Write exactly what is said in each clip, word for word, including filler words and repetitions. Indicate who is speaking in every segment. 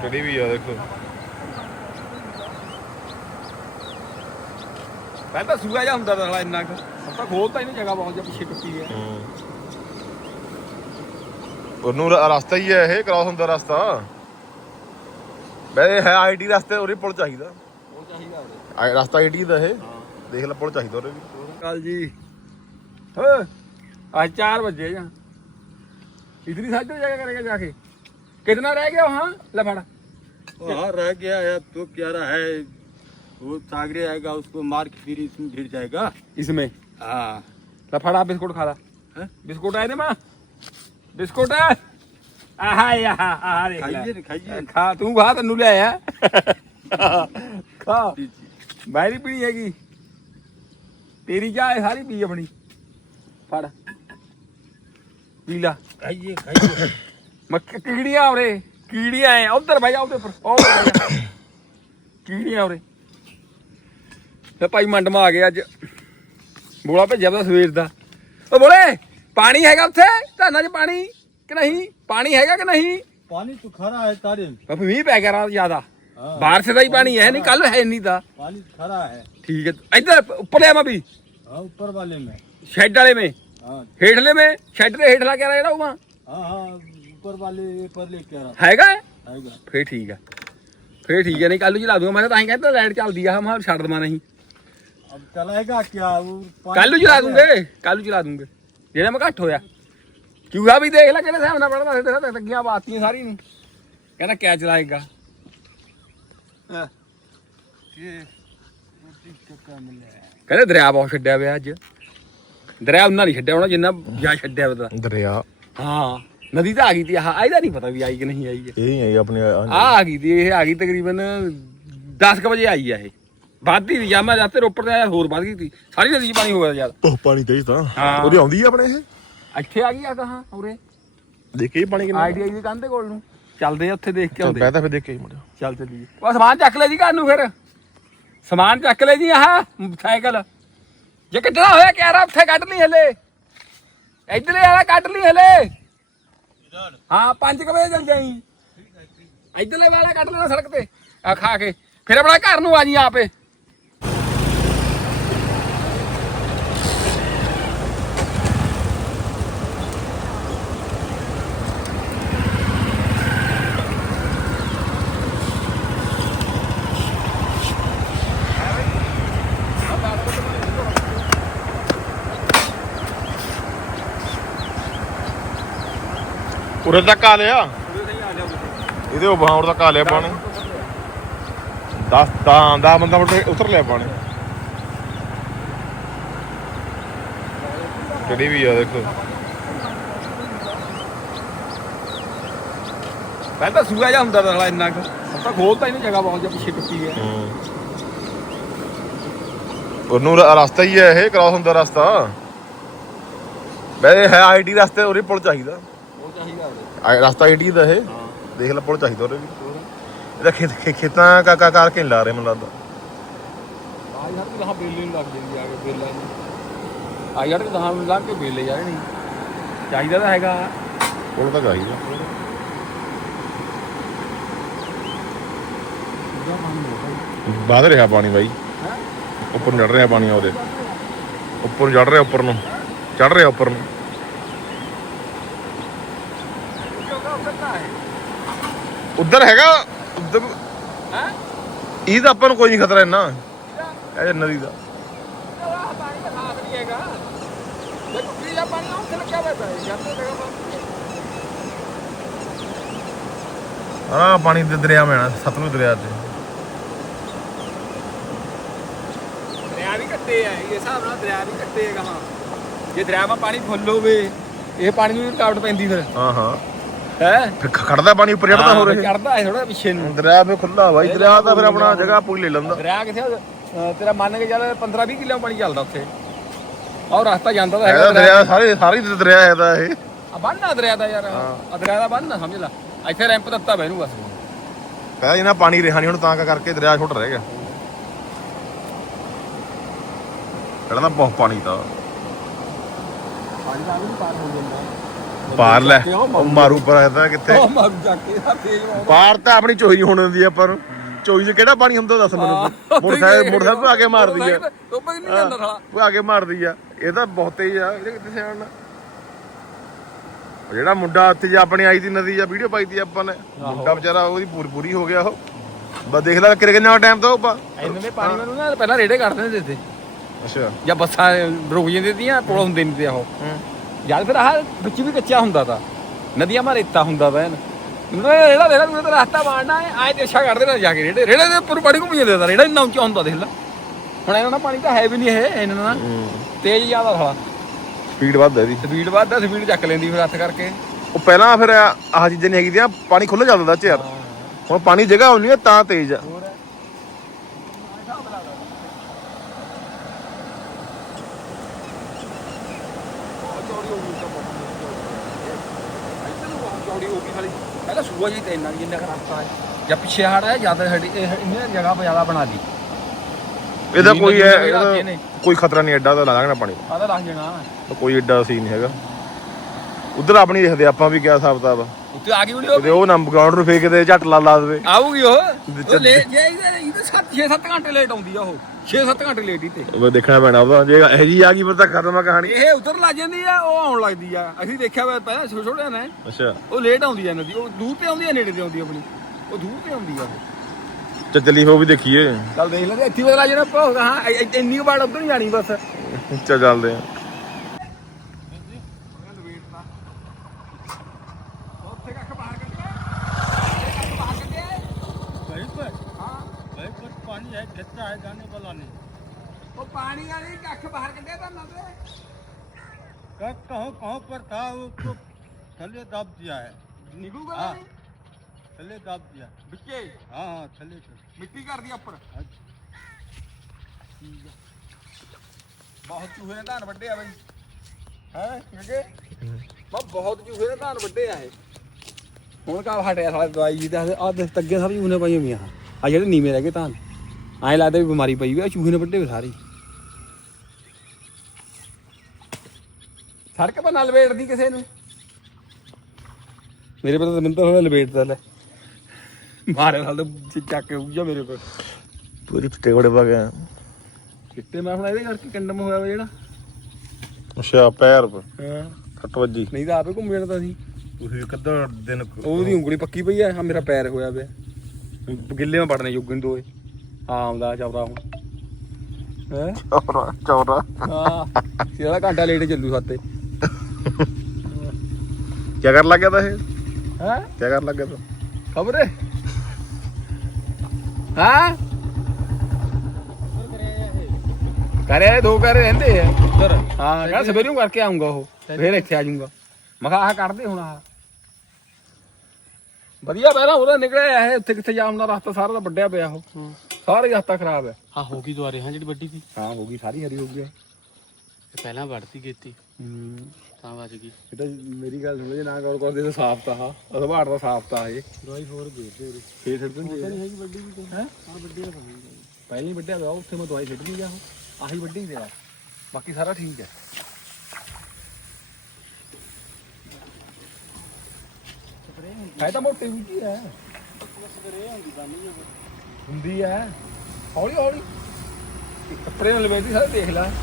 Speaker 1: ਜਿਹੜੀ ਵੀ ਆ ਦੇਖੋ
Speaker 2: ਪਹਿਲਾਂ ਤਾਂ ਸੂਆ ਜਿਹਾ ਹੁੰਦਾ ਤਾਂ ਇੰਨਾ ਕੁ ਹੁਣ ਤਾਂ ਖੋਲਤਾ ਇਹਨੂੰ ਜਗ੍ਹਾ ਬਹੁਤ ਜਿਹਾ ਪਿੱਛੇ ਟੁੱਟੀ ਹੈ।
Speaker 1: ਉਹਨੂੰ ਰਸਤਾ ਹੀ ਹੈ ਇਹ ਕ੍ਰਾਸ ਹੁੰਦਾ ਰਸਤਾ ਵੈਸੇ ਹੈ ਆਈਟੀ ਰਸਤੇ ਉਹਦੇ ਪੁਲ ਚਾਹੀਦਾ
Speaker 2: ਉਹ ਚਾਹੀਦਾ ਉਹਦੇ
Speaker 1: ਰਸਤਾ ਆਈਟੀ ਦਾ ਇਹ ਦੇਖ ਲੈ ਪੁਲ ਚਾਹੀਦਾ ਉਹਦੇ ਵੀ
Speaker 2: ਕੱਲ ਜੀ ਹੋ ਅੱਜ ਚਾਰ ਵਜੇ ਜਾਂ इतनी साइड जगह करेगा जाके कितना रह गया वहाँ लफड़ा
Speaker 3: वहाँ रह गया है तो क्या रहा है वो सागरे आएगा उसको मार के फिर इसमें गिर जाएगा
Speaker 2: इसमें
Speaker 3: हाँ
Speaker 2: लफड़ा बिस्कुट खा रहा बिस्कुट आए थे माँ बिस्कुट है आहा यहाँ
Speaker 3: खाइए खाइए
Speaker 2: खा तू खा तेनू ले आया खा मैरी पीनी हैगी तेरी चाय सारी पी अपनी फड़ पीला
Speaker 3: खाइए खाइए
Speaker 2: मक्के कीड़ियां उरे कीड़ियां है उधर भाई उधर पर उधर कीड़ियां उरे ਤੇ ਭਾਈ ਮੰਡ ਮਾ ਆ ਗਿਆ ਅੱਜ ਬੋਲਾ ਭੇਜਿਆ ਤਾਂ ਸਵੇਰ ਦਾ ਉਹ ਬੋਲੇ ਪਾਣੀ ਹੈਗਾ ਉੱਥੇ ਧਾਨਾਂ 'ਚ ਪਾਣੀ ਕਿ ਨਹੀਂ ਪਾਣੀ ਹੈਗਾ ਕਿ ਨਹੀਂ
Speaker 3: पानी तो खरा है तारे
Speaker 2: ਬਾਪੂ ਮੀਂਹ ਪੈ ਗਿਆ ਰਾਤ ਜ਼ਿਆਦਾ ਬਾਰਿਸ਼ ਦਾ ਹੀ ਪਾਣੀ ਹੈ ਨਹੀਂ ਕੱਲ ਹੈ ਨਹੀਂ ਦਾ
Speaker 3: पानी खरा है
Speaker 2: ਠੀਕ ਹੈ ਇੱਧਰ ਉੱਪਰ ਆ ਮੈਂ ਵੀ
Speaker 3: हाँ ऊपर वाले में
Speaker 2: ਸ਼ੈੱਡ ਵਾਲੇ में
Speaker 3: हाँ
Speaker 2: ਹੇਠਲੇ में ਸ਼ੈੱਡ ਦੇ ਹੇਠਲਾ ਕਿਹੜਾ ਜਿਹੜਾ ਉਹ
Speaker 3: हाँ हाँ ऊपर वाले पर ले क्या रहा
Speaker 2: ਹੈਗਾ
Speaker 3: आएगा
Speaker 2: ਫੇਰ ਠੀਕ ਆ ਫੇਰ ਠੀਕ ਹੈ ਨਹੀਂ ਕੱਲ ਨੂੰ ਚਲਾ ਦੂੰਗਾ ਮੈਂ ਤਾਂ ਹੀ ਕਹਿੰਦਾ ਲਾਈਟ ਚੱਲਦੀ ਆ ਮੈਂ ਛੱਡ ਦਵਾਂ ਨਹੀਂ
Speaker 3: अब चलाएगा क्या वो पानी
Speaker 2: ਕੱਲ ਨੂੰ ਚਲਾ ਦੂੰਗੇ ਕੱਲ ਨੂੰ ਚਲਾ ਦੂੰਗੇ ਜਿਹੜਾ ਮੈਂ ਘੱਟ ਹੋਇਆ ਚੂਹਾ ਵੀ ਦੇਖ ਲੈ ਕਿਹੜੇ ਹਿਸਾਬ ਨਾਲ ਪੜਦਾ ਸੀ ਤੇਰਾ ਤੱਗੀਆਂ ਬਾਤੀਆਂ ਸਾਰੀ ਨਹੀਂ ਕਹਿੰਦਾ ਕਿਆ ਚਲਾਏਗਾ ਹਾਂ ਕਹਿੰਦੇ ਦਰਿਆ ਬਹੁਤ ਛੱਡਿਆ ਪਿਆ ਅੱਜ ਦਰਿਆ ਉਹਨਾਂ ਨਹੀਂ ਛੱਡਿਆ ਹੋਣਾ ਜਿੰਨਾ ਜਾਂ ਛੱਡਿਆ ਪਤਾ
Speaker 1: ਦਰਿਆ
Speaker 2: ਹਾਂ ਨਦੀ ਤਾਂ ਆ ਗਈ ਤੀ ਆਹ ਇਹਦਾ ਨਹੀਂ ਪਤਾ ਵੀ ਆਈ ਕਿ ਨਹੀਂ ਆਈ
Speaker 1: ਇਹ ਹੀ ਹੈ ਆਪਣੇ
Speaker 2: ਆ ਆ ਗਈ ਤੀ ਇਹ ਆ ਗਈ ਤਕਰੀਬਨ ਦਸ ਕੁ ਵਜੇ ਆਈ ਆ ਇਹ ਵੱਧਦੀ ਸੀ ਜਾਂ ਮੈਂ ਜਾਂਦੇ ਰੋਪੜ ਤੇ ਆਇਆ ਹੋਰ ਵੱਧ ਗਈ ਤੀ ਸਾਰੀ ਨਦੀ 'ਚ ਪਾਣੀ ਹੋ ਗਿਆ ਯਾਰ
Speaker 1: ਉਹ ਪਾਣੀ ਤੇਜ਼ ਤਾਂ
Speaker 2: ਹਾਂ।
Speaker 1: ਉਹਦੀ ਆਉਂਦੀ ਆ ਆਪਣੇ ਇਹ
Speaker 2: ਇੱਥੇ ਆ ਗਈ ਆ ਕਹਾਂ ਉਰੇ
Speaker 1: ਦੇਖੇ ਪਾਣੀ ਕਿੰਨਾ
Speaker 2: ਆਈਡੀਆਈ ਦੀ ਕੰਧ ਦੇ ਕੋਲ ਨੂੰ ਚੱਲਦੇ ਆ ਉੱਥੇ ਦੇਖ ਕੇ ਆਉਂਦੇ
Speaker 1: ਮੈਂ ਤਾਂ ਫਿਰ ਦੇਖ ਕੇ ਹੀ ਮੁੜਿਆ
Speaker 2: ਚੱਲ ਚੱਲੀਏ ਉਹ ਸਮਾਨ ਚੱਕ ਲੈ ਜੀ ਘਰ ਨੂੰ ਫਿਰ ਸਮਾਨ ਚੱਕ ਲੈ ਜੀ ਆਹ ਸਾਈਕਲ ਜੇ ਕੱਢਣਾ ਹੋਇਆ ਕਹਿ ਉੱਥੇ ਕੱਢ ਲਈ ਹਲੇ ਇੱਧਰ ਵਾਲਾ ਕੱਢ ਲਈ ਹਲੇ ਹਾਂ ਪੰਜ ਕੁ ਵਜੇ ਚੱਲ ਜਾਈ ਇੱਧਰਲੇ ਵਾਲਾ ਕੱਢ ਲੈਣਾ ਸੜਕ ਤੇ ਆ ਖਾ ਕੇ ਫਿਰ ਆਪਣਾ ਘਰ ਨੂੰ ਆ ਜੀ ਆਪੇ
Speaker 1: ਉਰੇ ਤੱਕ ਆ ਲਿਆ ਇਹਦੇ ਉਹ ਬਾਹਰ ਤੱਕ ਆ ਲਿਆ ਪਾਣੀ ਦਸ ਤਾਂ ਦਸ ਬੰਦਾ ਉਤਰ ਲਿਆ ਪਾਣੀ ਜਿਹੜੀ ਵੀ ਆ ਦੇਖੋ
Speaker 2: ਪਹਿਲਾਂ ਤਾਂ ਸੂਆ ਜਿਹਾ ਹੁੰਦਾ ਤਾਂ ਇੰਨਾ ਕੁ ਹੁਣ ਤਾਂ ਖੋਲਤਾ ਇਹਨੂੰ ਜਗ੍ਹਾ ਬਹੁਤ ਜਿਹਾ ਪਿੱਛੇ ਟੁੱਟੀ ਹੈ।
Speaker 1: ਉਹਨੂੰ ਰਸਤਾ ਹੀ ਹੈ ਇਹ ਕ੍ਰਾਸ ਹੁੰਦਾ ਰਸਤਾ ਵੈਸੇ ਹੈ ਆਈਟੀ ਰਸਤੇ ਉਹਦੇ ਪੁਲ ਚਾਹੀਦਾ
Speaker 2: ਉਹ ਚਾਹੀਦਾ ਉਹਦੇ
Speaker 1: ਰਸਤਾ ਆਈਟੀ ਦਾ ਇਹ ਦੇਖ ਲੈ ਪੁਲ ਚਾਹੀਦਾ ਉਹਦੇ ਵੀ ਇਹਦਾ ਖੇਤ ਖੇਤਾਂ ਕਾਕਾ ਕਰਕੇ ਨੀ ਲਾ ਰਹੇ ਮੈਨੂੰ ਲੱਗਦਾ
Speaker 2: ਆ ਯਾਰ ਕਿ ਦਹਾਂ ਬੇਲੇ ਨੂੰ ਲੱਗ ਜਾਂਦੀ ਆ ਕੇ ਬੇਲਾ ਨੂੰ ਆ ਯਾਰ ਕਿ ਦਹਾਂ ਨੂੰ ਲੱਗ ਕੇ ਬੇਲੇ ਜਾਣੇ ਨਹੀਂ ਚਾਹੀਦਾ ਤਾਂ ਹੈਗਾ
Speaker 1: ਪੁਲ ਤਾਂ ਚਾਹੀਦਾ ਵੱਧ ਰਿਹਾ ਪਾਣੀ ਬਾਈ ਉੱਪਰ ਨੂੰ ਚੜ ਰਿਹਾ ਪਾਣੀ ਉਹਦੇ ਉੱਪਰ ਨੂੰ ਚੜ ਰਿਹਾ ਉੱਪਰ ਨੂੰ ਚੜ ਰਿਹਾ ਉੱਪਰ ਨੂੰ ਉੱਧਰ ਹੈਗਾ ਉੱਧਰ
Speaker 2: ਹੈ
Speaker 1: ਇਹ ਤਾਂ ਆਪਾਂ ਨੂੰ ਕੋਈ ਨਹੀਂ ਖਤਰਾ ਇੰਨਾ ਇਹ ਨਦੀ ਦਾ
Speaker 2: ਪਾਣੀ ਦਾ ਖਾਸ ਨਹੀਂ ਹੈਗਾ ਜੇ ਕੁੱਤੀ ਦਾ ਪਾਣੀ ਉੱਥੇ ਲੱਗਿਆ ਹੋਇਆ ਹੈ ਜਾਂਦੇ ਜਗ੍ਹਾ ਪਰ
Speaker 1: ਆਹ ਪਾਣੀ ਦੇ ਦਰਿਆ ਮੈਂ ਸਤਲੁਜ ਦਰਿਆ ਤੇ
Speaker 2: ਦਰਿਆ ਵੀ ਕੱਟੇ ਆ ਇਹ ਹਿਸਾਬ ਨਾਲ ਦਰਿਆ ਵੀ ਕੱਟੇ ਹੈਗਾ ਹਾਂ ਜੇ ਦਰਿਆ ਮਾ ਪਾਣੀ ਫੁੱਲ ਹੋਵੇ ਇਹ ਪਾਣੀ ਨੂੰ ਰੁਕਾਵਟ ਪੈਂਦੀ ਫਿਰ
Speaker 1: ਹਾਂ ਹਾਂ
Speaker 2: ਹੈ
Speaker 1: ਫਿਰ ਖੜਦਾ ਪਾਣੀ ਉੱਪਰ ਚੜਦਾ ਹੋ ਰਿਹਾ
Speaker 2: ਚੜਦਾ ਹੈ ਥੋੜਾ ਪਿੱਛੇ ਨੂੰ
Speaker 1: ਦਰਿਆ ਫੇ ਖੁੱਲਾ ਬਾਈ ਦਰਿਆ ਤਾਂ ਫਿਰ ਆਪਣਾ ਜਗ੍ਹਾ ਪੂਰੀ ਲੈ ਲੈਂਦਾ
Speaker 2: ਦਰਿਆ ਕਿੱਥੇ ਅਹ ਤੇਰਾ ਮੰਨ ਕੇ ਚੱਲ ਪੰਦਰਾਂ ਵੀਹ ਕਿਲੋ ਪਾਣੀ ਚੱਲਦਾ ਉੱਥੇ ਔਰ ਰਸਤਾ ਜਾਂਦਾ ਤਾਂ
Speaker 1: ਹੈਗਾ
Speaker 2: ਹੈਗਾ
Speaker 1: ਦਰਿਆ ਸਾਰੇ ਸਾਰੀ ਦਰਿਆ ਹੈ ਦਾ ਇਹ
Speaker 2: ਆ ਬੰਨ੍ਹ ਦਰਿਆ ਦਾ ਯਾਰ ਆ ਦਰਿਆ ਦਾ ਬੰਨ੍ਹ ਸਮਝ ਲੈ ਇੱਥੇ ਰੈਂਪ ਦਿੱਤਾ ਬੈਨੂੰ ਬਸ
Speaker 1: ਕਹਿੰਦਾ ਇਹਨਾਂ ਪਾਣੀ ਰਿਹਾ ਨਹੀਂ ਹੁਣ ਤਾਂ ਕਰਕੇ ਦਰਿਆ ਛੁੱਟ ਰਹਿ ਗਿਆ ਕਹਿੰਦਾ ਬਹੁਤ ਪਾਣੀ ਤਾਂ
Speaker 2: ਪਾਣੀ ਦਾ ਵੀ ਪਾਰ ਹੋ ਜਾਂਦਾ
Speaker 1: ਪਾਰ ਲੈ ਉਹ ਮਾਰੂ ਪਰ ਆਇਆ ਕਿੱਥੇ
Speaker 2: ਉਹ ਮਾਰੂ ਚੱਕ ਕੇ ਆ ਤੇਜ਼ ਮਾਰੂ
Speaker 1: ਪਾਰ ਤਾਂ ਆਪਣੀ ਚੋਈ ਹੋਣ ਦਿੰਦੀ ਆ ਪਰ ਚੋਈ 'ਚ ਕਿਹੜਾ ਪਾਣੀ ਹੁੰਦਾ ਦੱਸ ਮੈਨੂੰ ਮੋਟਰਸਾਈਕਲ ਮੋਟਰਸਾਈਕਲ ਆ ਕੇ ਮਾਰਦੀ ਆ
Speaker 2: ਟੋਪੇ ਨਹੀਂ ਜਾਂਦਾ ਸਾਲਾ
Speaker 1: ਉਹ ਆ ਕੇ ਮਾਰਦੀ ਆ ਇਹ ਤਾਂ ਬਹੁਤ ਤੇਜ਼ ਆ ਇਹਦੇ ਕਿੱਥੇ ਸਿਆਣ ਜਿਹੜਾ ਮੁੰਡਾ ਉੱਥੇ ਜੇ ਆਪਣੀ ਆਈ ਦੀ ਨਦੀ ਜਾਂ ਵੀਡੀਓ ਪਾਈ ਤੀ ਆਪਾਂ ਨੇ ਮੁੰਡਾ ਵਿਚਾਰਾ ਉਹਦੀ ਪੂਰੀ ਪੂਰੀ ਹੋ ਗਿਆ ਉਹ ਬਸ ਦੇਖ ਲੈ ਕਿਰੇ ਕਿੰਨਾ ਟਾਈਮ ਤੋਂ ਉਹ
Speaker 2: ਇਹਨਾਂ ਨੇ ਪਾਣੀ ਮੈਨੂੰ ਨਾ ਪਹਿਲਾਂ ਰੇੜੇ ਕੱਢ ਦਿੰਦੇ ਤੇ
Speaker 1: ਅੱਛਾ
Speaker 2: ਜਾਂ ਬੱਸਾਂ ਰੁਕ ਜਾਂਦੀਆਂ ਤੀਆਂ ਪੁਲ ਹੁੰਦੇ ਨਹੀਂ ਤੇ ਉਹ ਜਦ ਫਿਰ ਆਹ ਵਿੱਚ ਵੀ ਕੱਚਾ ਹੁੰਦਾ ਤਾ ਨਦੀਆਂ ਮਾ ਰੇਤਾ ਹੁੰਦਾ ਤਾ ਰੇੜਾ ਦੇਖ ਲੈ ਤੂੰ ਰਸਤਾ ਬਾੜਨਾ ਹੈ ਆਏ ਤੇ ਅੱਛਾ ਕੱਢਦੇ ਨਾ ਜਾ ਕੇ ਰੇੜੇ ਰੇੜੇ ਦੇ ਉੱਪਰ ਪਾਣੀ ਘੁੰਮ ਜਾਂਦੇ ਤਾ ਰੇੜਾ ਇੰਨਾ ਉੱਚਾ ਹੁੰਦਾ ਦੇਖ ਲੈ ਹੁਣ ਇਹਨਾਂ ਦਾ ਪਾਣੀ ਤਾਂ ਹੈ ਵੀ ਨਹੀਂ ਇਹ ਇਹਨਾਂ ਦਾ ਤੇਜ਼ ਜ਼ਿਆਦਾ ਸਾਲਾ
Speaker 1: ਸਪੀਡ ਵੱਧ ਹੈ ਇਹਦੀ
Speaker 2: ਸਪੀਡ ਵੱਧਦਾ ਸਪੀਡ ਚੱਕ ਲੈਂਦੀ ਫਿਰ ਹੱਥ ਕਰਕੇ
Speaker 1: ਉਹ ਪਹਿਲਾਂ ਫਿਰ ਆਹ ਚੀਜ਼ਾਂ ਨਹੀਂ ਹੈਗੀਆਂ ਪਾਣੀ ਖੁੱਲ੍ਹਾ ਚੱਲਦਾ ਚ ਯਾਰ ਹੁਣ ਪਾਣੀ ਜਗ੍ਹਾ ਹੁੰਦੀ ਹੈ ਤਾਂ ਤੇਜ਼ ਆ
Speaker 2: ਪਹਿਲਾਂ ਸੂਆ ਜੀ ਤੇ ਇੰਨਾ ਜਿੰਨਾ ਕੁ ਰਸਤਾ ਹੈ ਜਾਂ ਪਿੱਛੇ ਹੜ ਹੈ ਜਿਆਦਾ ਸਾਡੀ ਇਹਨਾਂ ਜਗ੍ਹਾ ਪਰ ਜ਼ਿਆਦਾ ਬਣਾ ਦੀ
Speaker 1: ਇਹਦਾ ਕੋਈ ਹੈ ਇਹਦਾ ਕੋਈ ਖਤਰਾ ਨਹੀਂ ਐਡਾ ਤਾਂ ਲਾ ਲਾਂਗਾ ਪਾਣੀ
Speaker 2: ਆਦਾ ਲੱਗ ਜਾਣਾ
Speaker 1: ਕੋਈ ਐਡਾ ਸੀਨ ਨਹੀਂ ਹੈਗਾ ਉਧਰ ਆਪਣੀ ਦੇਖਦੇ ਆਪਾਂ ਵੀ ਕਿਆ ਹਿਸਾਬ ਕਿਤਾਬ
Speaker 2: ਉੱਤੇ ਆ ਗਈ ਵੀਡੀਓ
Speaker 1: ਤੇ ਉਹ ਨੰਬ ਗਰਾਊਂਡ ਨੂੰ ਫੇਕ ਦੇ ਝੱਟ ਲਾ ਲਾ ਦੇਵੇ
Speaker 2: ਆਊਗੀ ਉਹ ਉਹ ਲੈ ਜੇ ਇਹਦੇ ਸੱਤ ਛੇ ਸੱਤ ਘੰਟੇ ਲੇਟ ਆਉਂਦੀ ਆ ਉਹ ਛੇ ਸੱਤ ਘੰਟੇ ਲੇਟ ਹੀ ਤੇ
Speaker 1: ਉਹ ਦੇਖਣਾ ਪੈਣਾ ਉਹਦਾ ਜੇ ਇਹ ਜੀ ਆ ਗਈ ਫਿਰ ਤਾਂ ਖਤਮ ਆ ਕਹਾਣੀ
Speaker 2: ਇਹ ਉਧਰ ਲੱਗ ਜਾਂਦੀ ਆ ਉਹ ਆਉਣ ਲੱਗਦੀ ਆ ਅਸੀਂ ਦੇਖਿਆ ਵਾ ਪਹਿਲਾਂ ਛੋਟੇ ਛੋਟੇ ਨੇ
Speaker 1: ਅੱਛਾ
Speaker 2: ਉਹ ਲੇਟ ਆਉਂਦੀ ਆ ਇਹਨਾਂ ਦੀ ਉਹ ਦੂਰ ਤੇ ਆਉਂਦੀ ਆ ਨੇੜੇ ਤੇ ਆਉਂਦੀ ਆ ਆਪਣੀ ਉਹ ਦੂਰ ਤੇ ਆਉਂਦੀ ਆ
Speaker 1: ਚੱਲ ਚੱਲੀ ਹੋ ਵੀ ਦੇਖੀਏ
Speaker 2: ਚੱਲ ਦੇਖ ਲੈਂਦੇ ਇੱਥੇ ਬਦਲਾ ਜਿਹੜਾ ਭੋਗ ਹਾਂ ਇੰਨੀ ਕੁ ਬਾੜ ਉਧਰ ਨਹੀਂ ਜਾਣੀ ਬਸ
Speaker 1: ਚੱਲ ਚੱਲਦੇ ਆ
Speaker 3: पानी है कितना है जाने वाला नहीं
Speaker 2: ਉਹ ਪਾਣੀ ਵਾਲੀ ਕੱਖ ਬਾਹਰ ਕੱਢਿਆ ਤਾਂ ਨਾ ਤੇ
Speaker 3: कब कहाँ कहाँ पर था उसको थले दाब दिया है
Speaker 2: ਨਿਕਲੂਗਾ
Speaker 3: हाँ
Speaker 2: ਨਹੀਂ
Speaker 3: थले दाब दिया
Speaker 2: ਵਿੱਚੇ
Speaker 3: हाँ हाँ थले से
Speaker 2: ਮਿੱਟੀ ਕਰਦੀ ਆ ਉੱਪਰ ਬਹੁਤ ਚੂਹੇ ਨੇ ਧਾਨ ਵੱਡੇ ਆ ਬਈ ਹੈ ਕਿਉਂਕਿ ਮੈਂ ਬਹੁਤ ਚੂਹੇ ਨੇ ਧਾਨ ਵੱਡੇ ਆ ਇਹ ਹੁਣ ਕਾ ਹਟਿਆ ਸਾਲਾ ਦਵਾਈ ਜੀ ਦਾ ਆ ਦੇਖ ਅੱਗੇ ਸਾਰੀ ਉਹਨੇ ਪਾਈਆਂ ਹੋਈਆਂ ਆ ਜਿਹੜੇ ਨੀਵੇਂ ਰਹਿ ਗਏ ਧਾਨ ਐਂ ਲੱਗਦਾ ਵੀ ਬਿਮਾਰੀ ਪਈ ਵੀ ਆ ਚੂਹੇ ਨੇ ਵੱਡੇ ਵੀ ਸਾਰੇ ਸੜਕ ਪਰ ਨਾਲ ਲਪੇਟਦੀ ਕਿਸੇ ਨੂੰ ਮੇਰੇ ਪਤਾ ਤਾਂ ਮੈਨੂੰ ਤਾਂ ਹੁਣ ਲਪੇਟਦਾ ਲੈ ਮਾਰੇ ਨਾਲ ਤੇ ਚੱਕ ਕੇ ਉੱਜਾ ਮੇਰੇ ਕੋਲ
Speaker 1: ਪੂਰੀ ਚਿੱਟੇ ਕੋੜੇ ਪਾ ਗਿਆ
Speaker 2: ਚਿੱਟੇ ਮੈਂ ਹੁਣ ਇਹਦੇ ਕਰਕੇ ਕੰਡਮ ਹੋਇਆ ਵਾ ਜਿਹੜਾ
Speaker 1: ਅੱਛਾ ਪੈਰ ਪਰ
Speaker 2: ਹਾਂ
Speaker 1: ਖੱਟ ਵੱਜੀ
Speaker 2: ਨਹੀਂ ਤਾਂ ਆਪੇ ਘੁੰਮ ਜਾਣਾ ਤਾਂ ਸੀ
Speaker 1: ਤੁਸੀਂ ਕਿੱਦਾਂ ਦਿਨ
Speaker 2: ਉਹਦੀ ਉਂਗਲੀ ਪੱਕੀ ਪਈ ਆ ਮੇਰਾ ਪੈਰ ਹੋਇਆ ਪਿਆ ਗਿੱਲੇ ਮੈਂ ਪੜਨੇ ਜੋਗਣ ਦੋਏ ਹਾਂ ਆਉਂਦਾ ਚੌਰਾ ਹੁਣ ਹੈ
Speaker 1: ਚੌਰਾ ਚੌਰਾ
Speaker 2: ਹਾਂ ਜਿਹੜਾ ਘੰਟਾ ਲੇਟ ਚੱਲੂ ਸਾਤੇ
Speaker 1: ਕੀ ਕਰ ਲੱਗਿਆ ਤਾ ਇਹ
Speaker 2: ਹੈ
Speaker 1: ਕੀ ਕਰ ਲੱਗਿਆ ਤਾ
Speaker 2: ਖਬਰ ਹੈ ਹਾਂ ਕਰੇ ਦੋ ਕਰੇ ਰਹਿੰਦੇ ਆ ਉਧਰ ਹਾਂ ਕਹਿੰਦਾ ਸਵੇਰੇ ਨੂੰ ਕਰਕੇ ਆਉਂਗਾ ਉਹ ਫੇਰ ਇੱਥੇ ਆ ਜਾਊਂਗਾ ਮੈਂ ਕਿਹਾ ਆਹ ਕੱਢਦੇ ਹੁਣ ਆਹ ਵਧੀਆ ਪਹਿਲਾਂ ਉਹਦਾ ਨਿਕਲਿਆ ਇਹ ਉੱਥੇ ਕਿੱਥੇ ਜਾਮਦਾ ਰਸਤਾ ਸਾਰਾ ਦਾ ਵੱਡਿਆ ਪਿਆ ਉਹ ਸਾਰਾ ਹੀ ਰਸਤਾ ਖਰਾਬ ਹੈ
Speaker 3: हाँ होगी द्वारे हाँ जी बड्डी थी
Speaker 2: ਹਾਂ ਹੋ ਗਈ ਸਾਰੀ ਹਰੀ ਹੋ ਗਈ
Speaker 3: पहला बढ़ती गई थी
Speaker 2: ਹੂੰ
Speaker 3: कहाँ बच गई
Speaker 2: ਇਹ ਤਾਂ ਮੇਰੀ ਗੱਲ ਸੁਣ ਜੇ ਨਾ ਗੌਰ ਕਰਦੇ ਤਾਂ ਸਾਫ਼ ਤਾਂ ਆ ਉਹ ਬਾੜ ਦਾ ਸਾਫ਼ ਤਾਂ ਇਹ
Speaker 3: दवाई फोर भेजते
Speaker 2: ਫੇਰ ਛੱਡ ਦਿੰਦੇ
Speaker 3: है बड्डी भी
Speaker 2: ਹੈ
Speaker 3: हाँ बड्डी का
Speaker 2: ਪਹਿਲਾਂ ਹੀ ਵੱਡਿਆ ਪਿਆ ਉੱਥੇ ਮੈਂ ਦਵਾਈ ਛੱਡਣੀ ਜਾ ਆਹੀ ਵੱਡੀ ਦੇਣਾ ਬਾਕੀ ਸਾਰਾ ਠੀਕ ਹੈ ਹੈ ਤਾਂ ਮੋਟੀ ਬੂਟੀ ਹੈ ਹੁੰਦੀ ਹੈ ਹੌਲੀ ਹੌਲੀ ਕੱਪੜੇ ਨਾਲ ਲਵੇਦੀ ਸਾਰੇ ਦੇਖ ਲੈ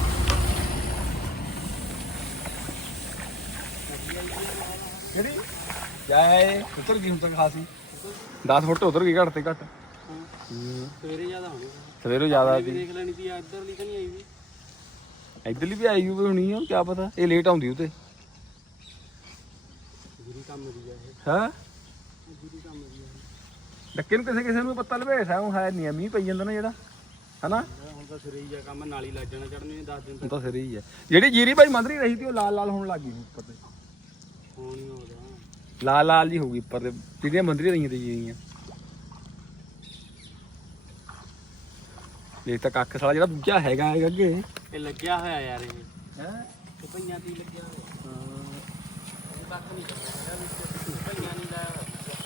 Speaker 2: ਕਿਹੜੀ ਜਾਏ ਉਤਰ ਗਈ ਹੁਣ ਤੱਕ ਖਾਸੀ ਦਸ ਫੁੱਟ ਉਤਰ ਗਈ ਘੱਟ ਤੇ ਘੱਟ
Speaker 3: सवेरे ज्यादा होनी
Speaker 2: ਸਵੇਰੋਂ ਜ਼ਿਆਦਾ ਸੀ
Speaker 3: देख लेनी थी इधर लिखा नहीं आई हुई
Speaker 2: ਇੱਧਰਲੀ ਵੀ ਆਈ ਹੋਈ ਹੋਣੀ ਆ ਕੀ ਪਤਾ ਇਹ ਲੇਟ ਆਉਂਦੀ ਉਤੇ
Speaker 3: गिरी काम में दिया है
Speaker 2: ਹਾਂ
Speaker 3: गिरी काम में दिया है
Speaker 2: ਡੱਕੇ ਨੂੰ ਕਿਸੇ ਕਿਸੇ ਨੂੰ ਪੱਤਾ ਲਵੇਟਾ ਉਹ ਹੈ ਨਹੀਂ ਮੀਂਹ ਪਈ ਜਾਂਦਾ ਨਾ ਜਿਹੜਾ ਹਨਾ
Speaker 3: ਹੁਣ ਤਾਂ ਸਿਰੇ ਹੀ ਆ ਕੰਮ ਨਾਲ ਹੀ ਲੱਗ ਜਾਣਾ ਚੜਨੇ ਦਸ ਦਿਨ
Speaker 2: ਹੁਣ ਤਾਂ ਸਿਰ ਹੀ ਹੈ ਜਿਹੜੀ ਜੀਰੀ ਭਾਈ ਮੰਦਰੀ ਰਹੀ ਤੀ ਉਹ ਲਾਲ ਲਾਲ ਹੋਣ ਲੱਗ ਗਈ ਉੱਪਰ ਤੇ
Speaker 3: ਹੋਣ ਹੀ ਹੋਦਾ
Speaker 2: ਲਾਲ ਲਾਲ ਜੀ ਹੋ ਗਈ ਉੱਪਰ ਤੇ ਜਿਹੜੀਆਂ ਮੰਦਰੀ ਰਹੀਆਂ ਤੇ ਜੀਰੀਆਂ ਇਹ ਤਾਂ ਕੱਖ ਸਾਲਾ ਜਿਹੜਾ ਦੂਜਾ ਹੈਗਾ ਹੈਗਾ ਅੱਗੇ
Speaker 3: ਇਹ ਲੱਗਿਆ ਹੋਇਆ ਯਾਰ ਇਹ
Speaker 2: ਹੈ
Speaker 3: ਤੇ ਪਈਆਂ ਤੇ ਲੱਗਿਆ ਹੋਇਆ ਇਹ ਕੱਖ ਨਹੀਂ ਕਰਦਾ ਵਿੱਚ ਪਈਆਂ ਨਹੀਂ ਲਾਇਆ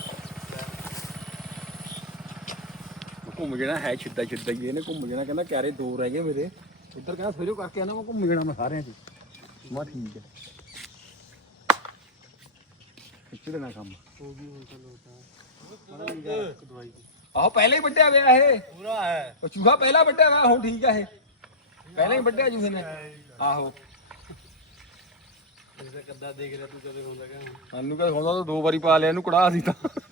Speaker 2: ਘੁੰਮ ਜਾਣਾ ਹੈ ਛਿੱਦਾ ਛਿੱਦਾ ਹੀ ਇਹਨੇ ਘੁੰਮ ਜਾਣਾ ਕਹਿੰਦਾ ਕਿਆਰੇ ਦੋ ਰਹਿ ਗਏ ਮੇਰੇ ਉੱਧਰ ਕਹਿੰਦਾ ਸਵੇਰੇ ਕਰਕੇ ਆਣਾ ਮੈਂ ਘੁੰਮ ਜਾਣਾ ਮੈਂ ਸਾਰਿਆਂ 'ਚ ਮੈਂ ਠੀਕ ਹੈ ਖਿੱਚ ਦੇਣਾ ਕੰਮ ਆਹੋ ਪਹਿਲਾਂ ਹੀ ਵੱਢਿਆ ਹੋਇਆ ਇਹ
Speaker 3: पूरा है
Speaker 2: ਉਹ ਚੂਹਾ ਪਹਿਲਾਂ ਵੱਢਿਆ ਹੋਇਆ ਹੁਣ ਠੀਕ ਆ ਇਹ ਪਹਿਲਾਂ ਹੀ ਵੱਢਿਆ ਚੂਹੇ ਨੇ ਆਹੋ
Speaker 3: जैसे गद्दा देख रहे तू कभी होता क्या
Speaker 2: ਸਾਨੂੰ ਕਹ ਹੁੰਦਾ ਤਾਂ ਦੋ ਵਾਰੀ ਪਾ ਲਿਆ ਇਹਨੂੰ ਕੜਾ ਸੀ ਤਾਂ